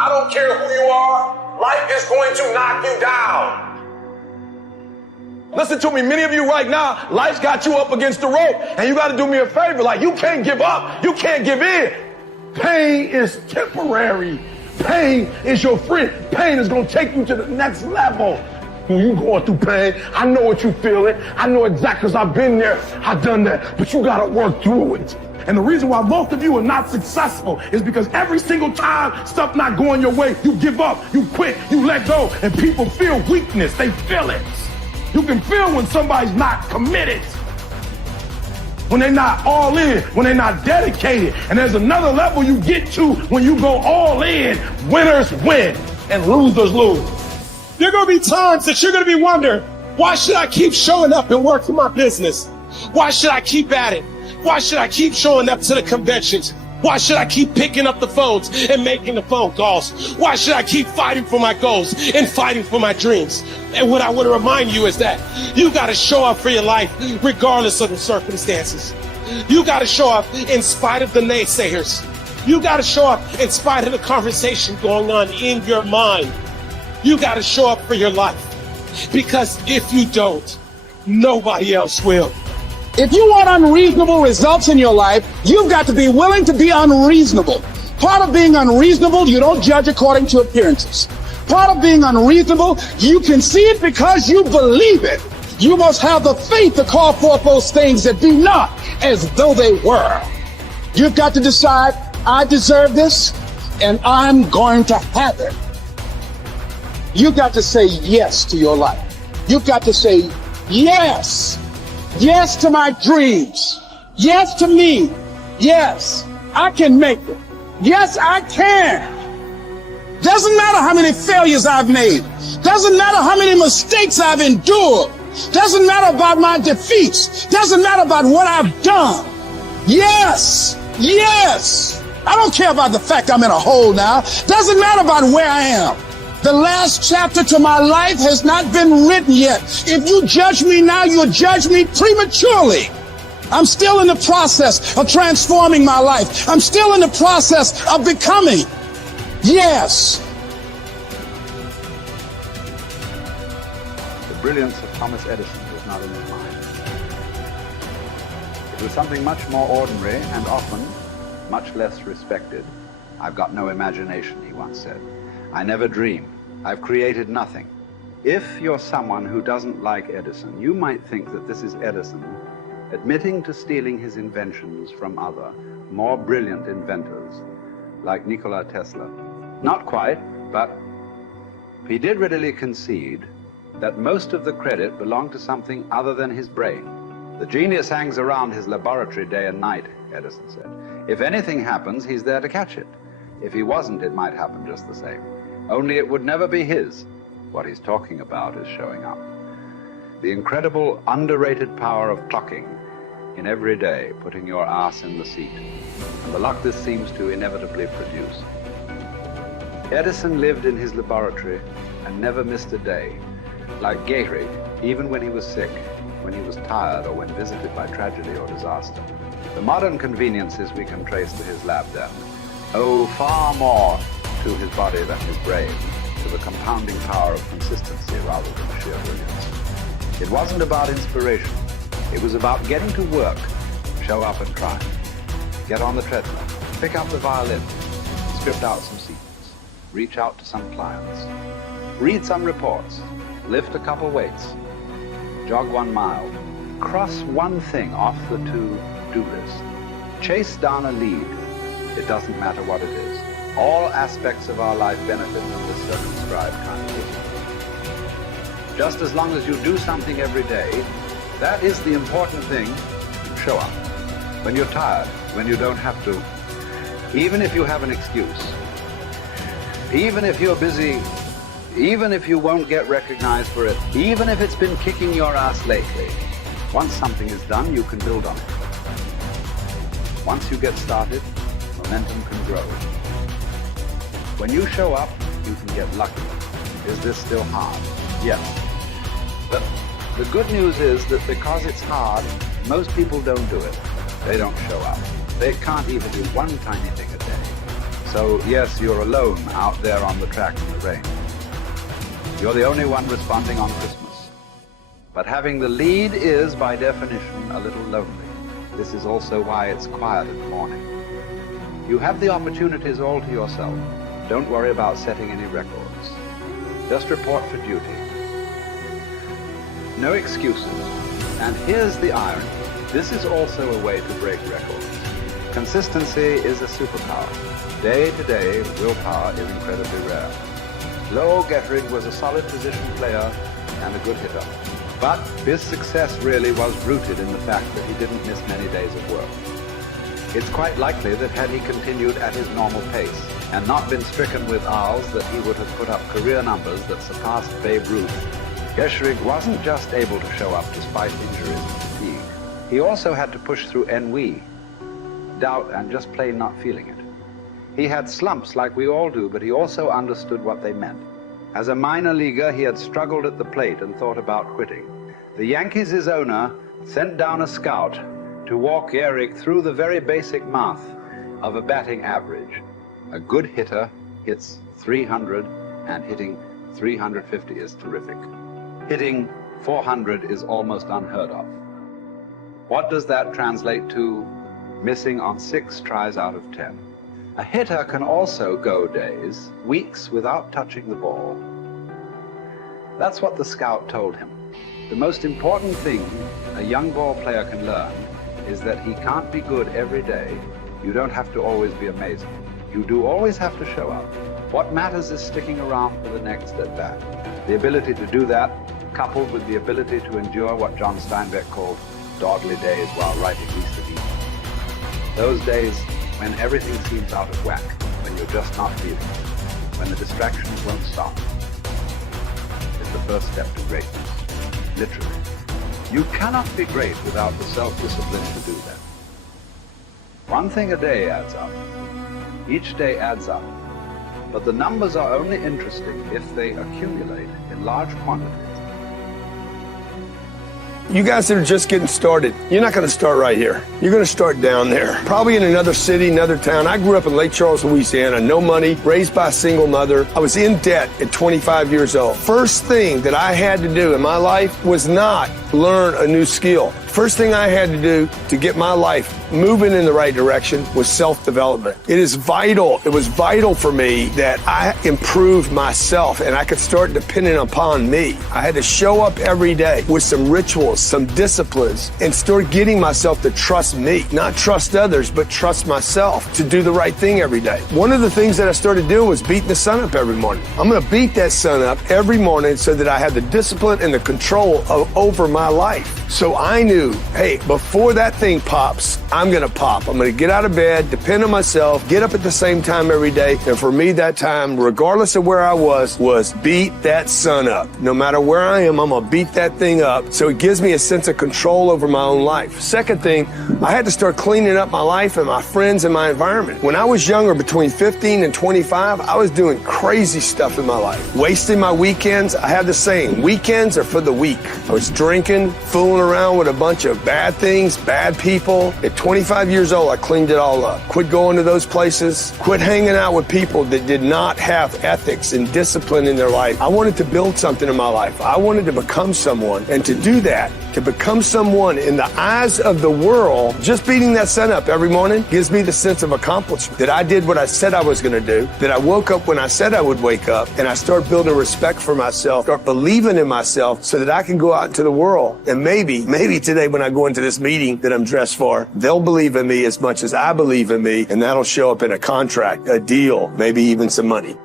I don't care who you are. Life is going to knock you down. Listen to me, many of you right now, life's got you up against the rope, and you got to do me a favor. Like, you can't give up. You can't give in. Pain is temporary. Pain is your friend. Pain is going to take you to the next level. When you going through pain, I know what you feeling. I know exactly, because I've been there. I've done that. But you got to work through it. And the reason why most of you are not successful is because every single time stuff not going your way, you give up, you quit, you let go, and people feel weakness. They feel it. You can feel when somebody's not committed, when they're not all in, when they're not dedicated. And there's another level you get to when you go all in. Winners win and losers lose. There are going to be times that you're going to be wondering, why should I keep showing up and working my business? Why should I keep at it? Why should I keep showing up to the conventions? Why should I keep picking up the phones and making the phone calls? Why should I keep fighting for my goals and fighting for my dreams? And what I want to remind you is that you got to show up for your life regardless of the circumstances. You got to show up in spite of the naysayers. You got to show up in spite of the conversation going on in your mind. You got to show up for your life, because if you don't, nobody else will. If you want unreasonable results in your life, you've got to be willing to be unreasonable. Part of being unreasonable, you don't judge according to appearances. Part of being unreasonable, you can see it because you believe it. You must have the faith to call forth those things that be not as though they were. You've got to decide, I deserve this, and I'm going to have it. You've got to say yes to your life. You've got to say yes. Yes to my dreams. Yes to me. Yes, I can make it. Yes, I can. Doesn't matter how many failures I've made. Doesn't matter how many mistakes I've endured. Doesn't matter about my defeats. Doesn't matter about what I've done. Yes, yes. I don't care about the fact I'm in a hole now. Doesn't matter about where I am. The last chapter to my life has not been written yet. If you judge me now, you'll judge me prematurely. I'm still in the process of transforming my life. I'm still in the process of becoming. Yes. The brilliance of Thomas Edison was not in his mind. It was something much more ordinary and often much less respected. I've got no imagination, he once said. I never dream. I've created nothing. If you're someone who doesn't like Edison, you might think that this is Edison admitting to stealing his inventions from other, more brilliant inventors, like Nikola Tesla. Not quite, but he did readily concede that most of the credit belonged to something other than his brain. The genius hangs around his laboratory day and night, Edison said. If anything happens, he's there to catch it. If he wasn't, it might happen just the same. Only it would never be his. What he's talking about is showing up. The incredible, underrated power of clocking in every day, putting your ass in the seat, and the luck this seems to inevitably produce. Edison lived in his laboratory and never missed a day. Like Gehrig, even when he was sick, when he was tired, or when visited by tragedy or disaster. The modern conveniences we can trace to his lab then owe far more to his body than his brain, to the compounding power of consistency rather than sheer brilliance. It wasn't about inspiration. It was about getting to work, show up and try. Get on the treadmill, pick up the violin, script out some sequence, reach out to some clients, read some reports, lift a couple weights, jog 1 mile, cross one thing off the to-do list, chase down a lead. It doesn't matter what it is. All aspects of our life benefit from this circumscribed kind of thinking. Just as long as you do something every day, that is the important thing. Show up. When you're tired, when you don't have to, even if you have an excuse, even if you're busy, even if you won't get recognized for it, even if it's been kicking your ass lately, once something is done, you can build on it. Once you get started, momentum can grow. When you show up, you can get lucky. Is this still hard? Yes. But the good news is that because it's hard, most people don't do it. They don't show up. They can't even do one tiny thing a day. So yes, you're alone out there on the track in the rain. You're the only one responding on Christmas. But having the lead is, by definition, a little lonely. This is also why it's quiet in the morning. You have the opportunities all to yourself. Don't worry about setting any records. Just report for duty. No excuses. And here's the irony. This is also a way to break records. Consistency is a superpower. Day to day, willpower is incredibly rare. Lowell Gettrig was a solid position player and a good hitter. But his success really was rooted in the fact that he didn't miss many days of work. It's quite likely that had he continued at his normal pace and not been stricken with R's, that he would have put up career numbers that surpassed Babe Ruth. Gettrig wasn't just able to show up despite injuries and fatigue. He also had to push through ennui, doubt, and just plain not feeling it. He had slumps like we all do, but he also understood what they meant. As a minor leaguer, he had struggled at the plate and thought about quitting. The Yankees' owner sent down a scout to walk Gehrig through the very basic math of a batting average. A good hitter hits 300, and hitting 350 is terrific. Hitting 400 is almost unheard of. What does that translate to? Missing on 6 tries out of 10. A hitter can also go days, weeks without touching the ball. That's what the scout told him. The most important thing a young ball player can learn is that he can't be good every day. You don't have to always be amazing. You do always have to show up. What matters is sticking around for the next at-bat. The ability to do that, coupled with the ability to endure what John Steinbeck called dogly days while writing Easter Eve. Those days when everything seems out of whack, when you're just not feeling it, when the distractions won't stop, is the first step to greatness. Literally. You cannot be great without the self-discipline to do that. One thing a day adds up. Each day adds up. But the numbers are only interesting if they accumulate in large quantities. You guys that are just getting started, you're not going to start right here. You're going to start down there. Probably in another city, another town. I grew up in Lake Charles, Louisiana, no money, raised by a single mother. I was in debt at 25 years old. First thing that I had to do in my life was not learn a new skill. First thing I had to do to get my life moving in the right direction was self-development. It is vital. It was vital for me that I improved myself and I could start depending upon me. I had to show up every day with some rituals, some disciplines, and start getting myself to trust me, not trust others, but trust myself to do the right thing every day. One of the things that I started doing was beating the sun up every morning. I'm going to beat that sun up every morning so that I have the discipline and the control over my life. So I knew, hey, before that thing pops, I'm going to pop. I'm going to get out of bed, depend on myself, get up at the same time every day. And for me, that time, regardless of where I was beat that sun up. No matter where I am, I'm going to beat that thing up. So it gives me a sense of control over my own life. Second thing, I had to start cleaning up my life and my friends and my environment. When I was younger, between 15 and 25, I was doing crazy stuff in my life. Wasting my weekends. I have the saying, weekends are for the weak. I was drinking, fooling around with a bunch of bad things, bad people. At 25 years old, I cleaned it all up. Quit going to those places. Quit hanging out with people that did not have ethics and discipline in their life. I wanted to build something in my life. I wanted to become someone. And to do that, to become someone in the eyes of the world, just beating that sun up every morning gives me the sense of accomplishment that I did what I said I was going to do, that I woke up when I said I would wake up, and I start building respect for myself, start believing in myself so that I can go out into the world. And maybe today when I go into this meeting that I'm dressed for, they'll believe in me as much as I believe in me, and that'll show up in a contract, a deal, maybe even some money.